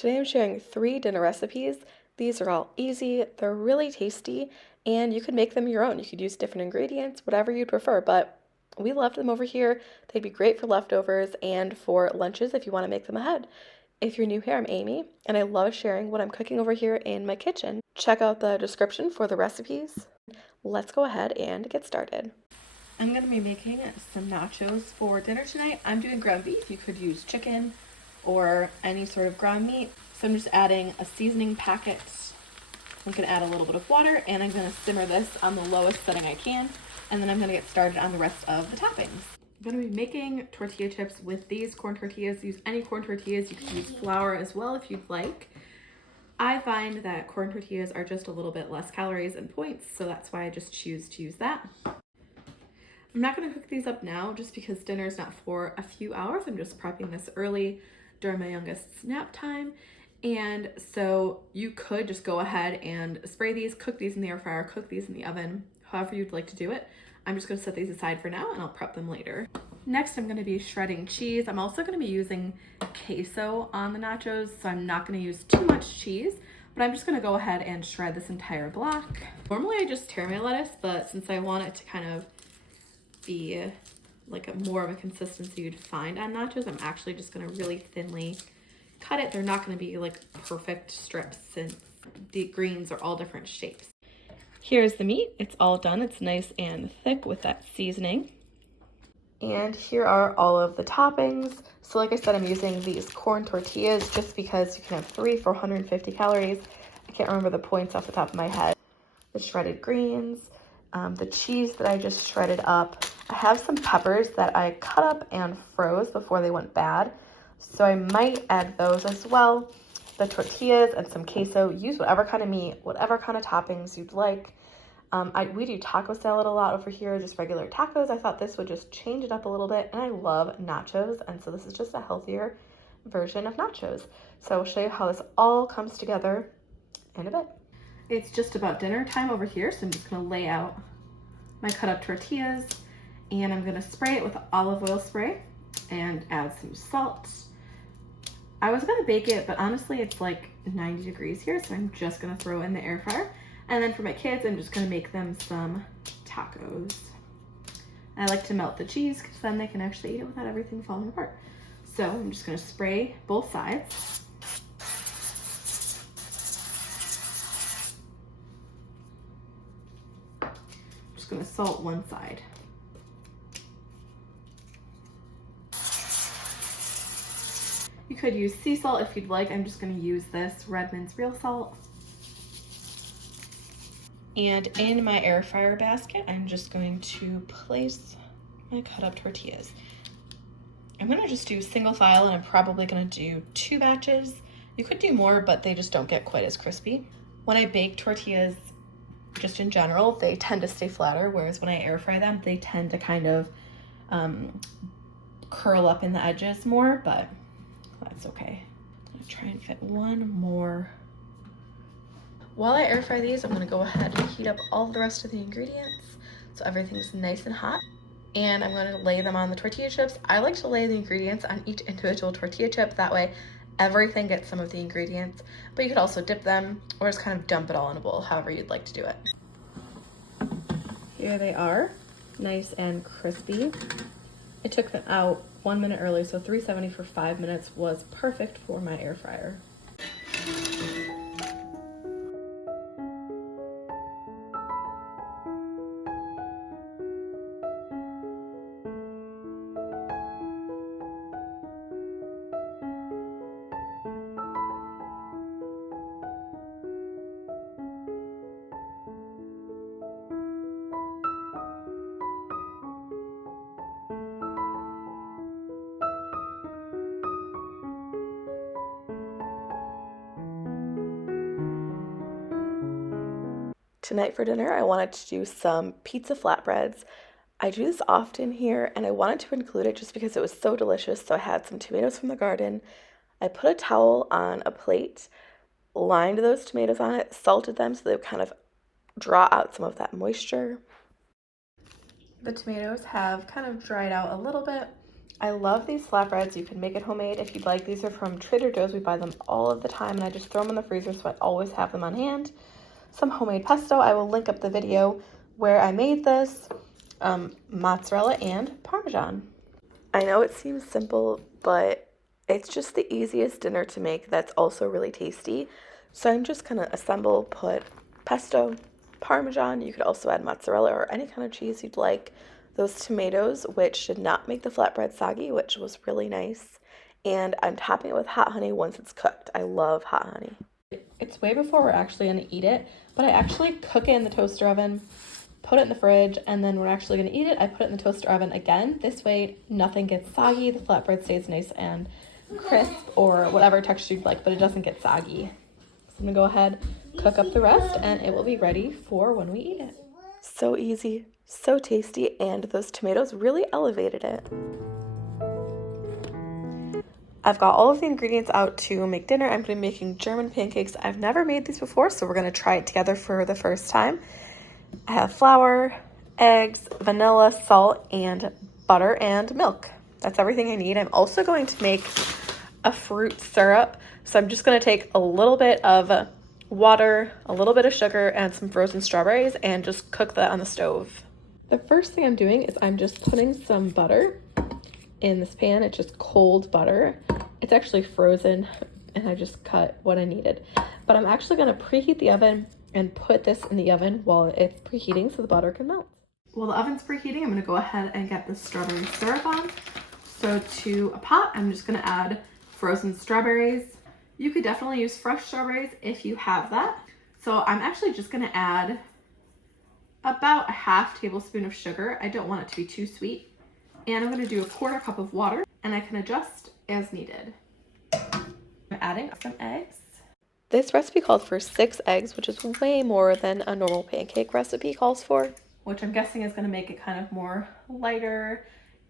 Today I'm sharing 3 dinner recipes. These are all easy, they're really tasty, and you could make them your own. You could use different ingredients, whatever you'd prefer, but we loved them over here. They'd be great for leftovers and for lunches if you want to make them ahead. If you're new here, I'm Amy, and I love sharing what I'm cooking over here in my kitchen. Check out the description for the recipes. Let's go ahead and get started. I'm going to be making some nachos for dinner tonight. I'm doing ground beef. You could use chicken or any sort of ground meat. So I'm just adding a seasoning packet. I'm going to add a little bit of water, and I'm going to simmer this on the lowest setting I can, and then I'm going to get started on the rest of the toppings. I'm going to be making tortilla chips with these corn tortillas. Use any corn tortillas. You can use flour as well if you'd like. I find that corn tortillas are just a little bit less calories and points, so that's why I just choose to use that. I'm not going to cook these up now just because dinner is not for a few hours. I'm just prepping this early during my youngest's nap time. And so you could just go ahead and spray these, cook these in the air fryer, cook these in the oven, however you'd like to do it. I'm just going to set these aside for now and I'll prep them later. Next, I'm going to be shredding cheese. I'm also going to be using queso on the nachos, so I'm not going to use too much cheese, but I'm just going to go ahead and shred this entire block. Normally I just tear my lettuce, but since I want it to kind of be like more of a consistency you'd find on nachos, I'm actually just going to really thinly cut it. They're not going to be like perfect strips, and the greens are all different shapes. Here's the meat. It's all done. It's nice and thick with that seasoning. And here are all of the toppings. So like I said, I'm using these corn tortillas just because you can have 3 for 150 calories. I can't remember the points off the top of my head. The shredded greens, the cheese that I just shredded up. I have some peppers that I cut up and froze before they went bad, so I might add those as well. The tortillas and some queso. Use whatever kind of meat, whatever kind of toppings you'd like. We do taco salad a lot over here, just regular tacos. I thought this would just change it up a little bit, and I love nachos, and so this is just a healthier version of nachos. So I'll show you how this all comes together in a bit. It's just about dinner time over here, so I'm just gonna lay out my cut up tortillas, and I'm gonna spray it with olive oil spray and add some salt. I was gonna bake it, but honestly it's like 90 degrees here, so I'm just gonna throw it in the air fryer. And then for my kids, I'm just gonna make them some tacos. I like to melt the cheese because then they can actually eat it without everything falling apart. So I'm just gonna spray both sides. Going to salt one side. You could use sea salt if you'd like. I'm just going to use this Redmond's real salt. And in my air fryer basket, I'm just going to place my cut up tortillas. I'm going to just do single file, and I'm probably going to do 2 batches. You could do more, but they just don't get quite as crispy. When I bake tortillas, just in general, they tend to stay flatter, whereas when I air fry them, they tend to kind of curl up in the edges more, but that's okay. I'm gonna try and fit one more. While I air fry these, I'm gonna go ahead and heat up all the rest of the ingredients so everything's nice and hot. And I'm gonna lay them on the tortilla chips. I like to lay the ingredients on each individual tortilla chip, that way everything gets some of the ingredients, but you could also dip them or just kind of dump it all in a bowl, however you'd like to do it. Here they are, nice and crispy. I took them out 1 minute early, so 370 for 5 minutes was perfect for my air fryer. Tonight for dinner, I wanted to do some pizza flatbreads. I do this often here, and I wanted to include it just because it was so delicious. So I had some tomatoes from the garden. I put a towel on a plate, lined those tomatoes on it, salted them so they would kind of draw out some of that moisture. The tomatoes have kind of dried out a little bit. I love these flatbreads. You can make it homemade if you'd like. These are from Trader Joe's. We buy them all of the time, and I just throw them in the freezer so I always have them on hand. Some homemade pesto. I will link up the video where I made this. Mozzarella and Parmesan. I know it seems simple, but it's just the easiest dinner to make that's also really tasty. So I'm just gonna assemble, put pesto, Parmesan. You could also add mozzarella or any kind of cheese you'd like. Those tomatoes, which did not make the flatbread soggy, which was really nice. And I'm topping it with hot honey once it's cooked. I love hot honey. It's way before we're actually gonna eat it, but I actually cook it in the toaster oven, put it in the fridge, and then when we're actually gonna eat it, I put it in the toaster oven again. This way, nothing gets soggy. The flatbread stays nice and crisp, or whatever texture you'd like, but it doesn't get soggy. So I'm gonna go ahead, cook up the rest, and it will be ready for when we eat it. So easy, so tasty, and those tomatoes really elevated it. I've got all of the ingredients out to make dinner. I'm gonna be making German pancakes. I've never made these before, so we're gonna try it together for the first time. I have flour, eggs, vanilla, salt, and butter and milk. That's everything I need. I'm also going to make a fruit syrup. So I'm just going to take a little bit of water, a little bit of sugar, and some frozen strawberries and just cook that on the stove. The first thing I'm doing is I'm just putting some butter in this pan. It's just cold butter. It's actually frozen and I just cut what I needed. But I'm actually going to preheat the oven and put this in the oven while it's preheating so the butter can melt. While the oven's preheating, I'm going to go ahead and get the strawberry syrup on. So to a pot, I'm just going to add frozen strawberries. You could definitely use fresh strawberries if you have that. So I'm actually just going to add about a half tablespoon of sugar. I don't want it to be too sweet. And I'm going to do a 1/4 cup of water, and I can adjust as needed. I'm adding some eggs. This recipe called for 6 eggs, which is way more than a normal pancake recipe calls for, which I'm guessing is going to make it kind of more lighter,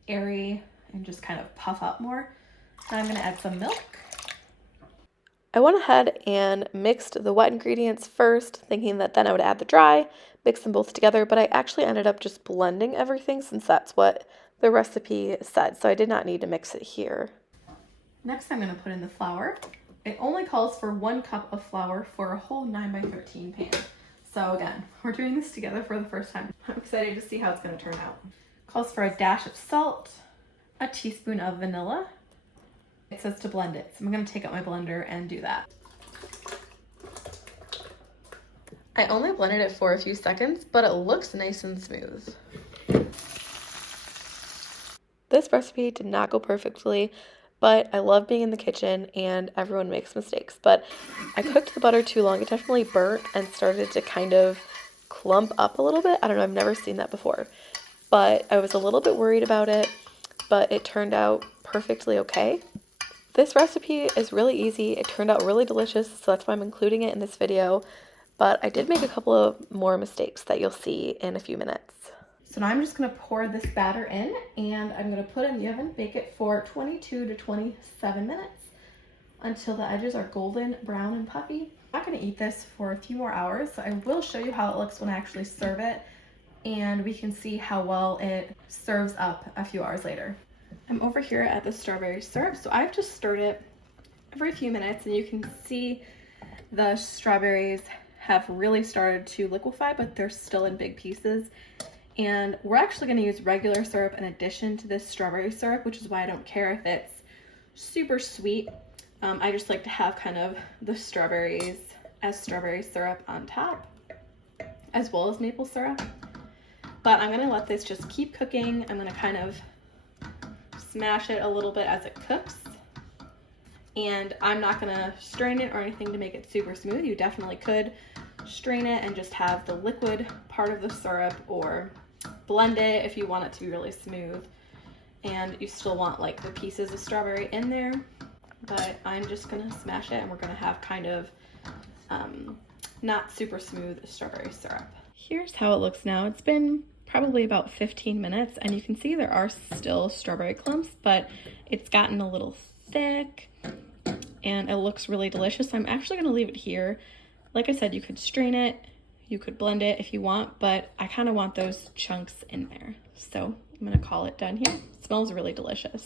airy, and just kind of puff up more. And I'm going to add some milk. I went ahead and mixed the wet ingredients first, thinking that then I would add the dry, mix them both together, but I actually ended up just blending everything since that's what the recipe said, so I did not need to mix it here. Next, I'm going to put in the flour. It only calls for 1 cup of flour for a whole 9x13 pan. So again, we're doing this together for the first time. I'm excited to see how it's going to turn out. Calls for a dash of salt, a teaspoon of vanilla. It says to blend it, so I'm going to take out my blender and do that. I only blended it for a few seconds, but it looks nice and smooth. This recipe did not go perfectly, but I love being in the kitchen and everyone makes mistakes. But I cooked the butter too long. It definitely burnt and started to kind of clump up a little bit. I don't know, I've never seen that before. But I was a little bit worried about it, but it turned out perfectly okay. This recipe is really easy. It turned out really delicious, so that's why I'm including it in this video. But I did make a couple of more mistakes that you'll see in a few minutes. So now I'm just going to pour this batter in, and I'm going to put it in the oven, bake it for 22 to 27 minutes until the edges are golden, brown, and puffy. I'm not going to eat this for a few more hours, so I will show you how it looks when I actually serve it, and we can see how well it serves up a few hours later. I'm over here at the strawberry syrup, so I've just stirred it every few minutes, and you can see the strawberries have really started to liquefy, but they're still in big pieces. And we're actually going to use regular syrup in addition to this strawberry syrup, which is why I don't care if it's super sweet. I just like to have kind of the strawberries as strawberry syrup on top, as well as maple syrup. But I'm going to let this just keep cooking. I'm going to kind of smash it a little bit as it cooks. And I'm not going to strain it or anything to make it super smooth. You definitely could strain it and just have the liquid part of the syrup, or blend it if you want it to be really smooth and you still want like the pieces of strawberry in there. But I'm just gonna smash it, and we're gonna have kind of not super smooth strawberry syrup. Here's how it looks now. It's been probably about 15 minutes, and you can see there are still strawberry clumps, but it's gotten a little thick and it looks really delicious. So I'm actually gonna leave it here. Like I said, you could strain it, you could blend it if you want, but I kind of want those chunks in there. So I'm gonna call it done here. It smells really delicious.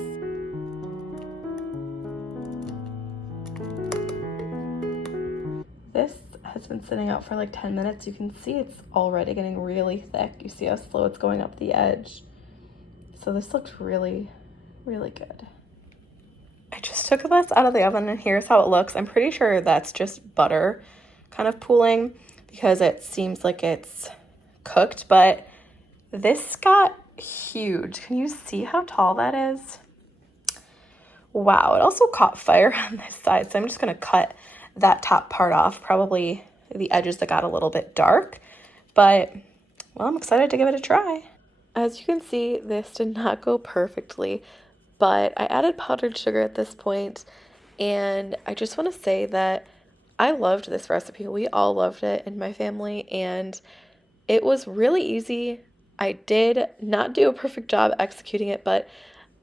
This has been sitting out for like 10 minutes. You can see it's already getting really thick. You see how slow it's going up the edge. So this looks really, really good. I just took this out of the oven and here's how it looks. I'm pretty sure that's just butter kind of pooling because it seems like it's cooked, but this got huge. Can you see how tall that is? Wow, it also caught fire on this side, so I'm just gonna cut that top part off, probably the edges that got a little bit dark, but well, I'm excited to give it a try. As you can see, this did not go perfectly, but I added powdered sugar at this point, and I just want to say that I loved this recipe. We all loved it in my family, and it was really easy. I did not do a perfect job executing it, but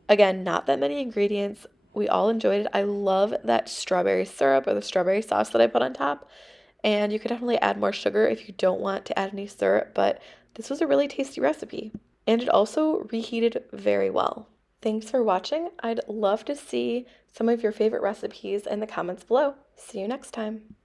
again, not that many ingredients. We all enjoyed it. I love that strawberry syrup or the strawberry sauce that I put on top. And you could definitely add more sugar if you don't want to add any syrup, but this was a really tasty recipe. And it also reheated very well. Thanks for watching. I'd love to see some of your favorite recipes in the comments below. See you next time.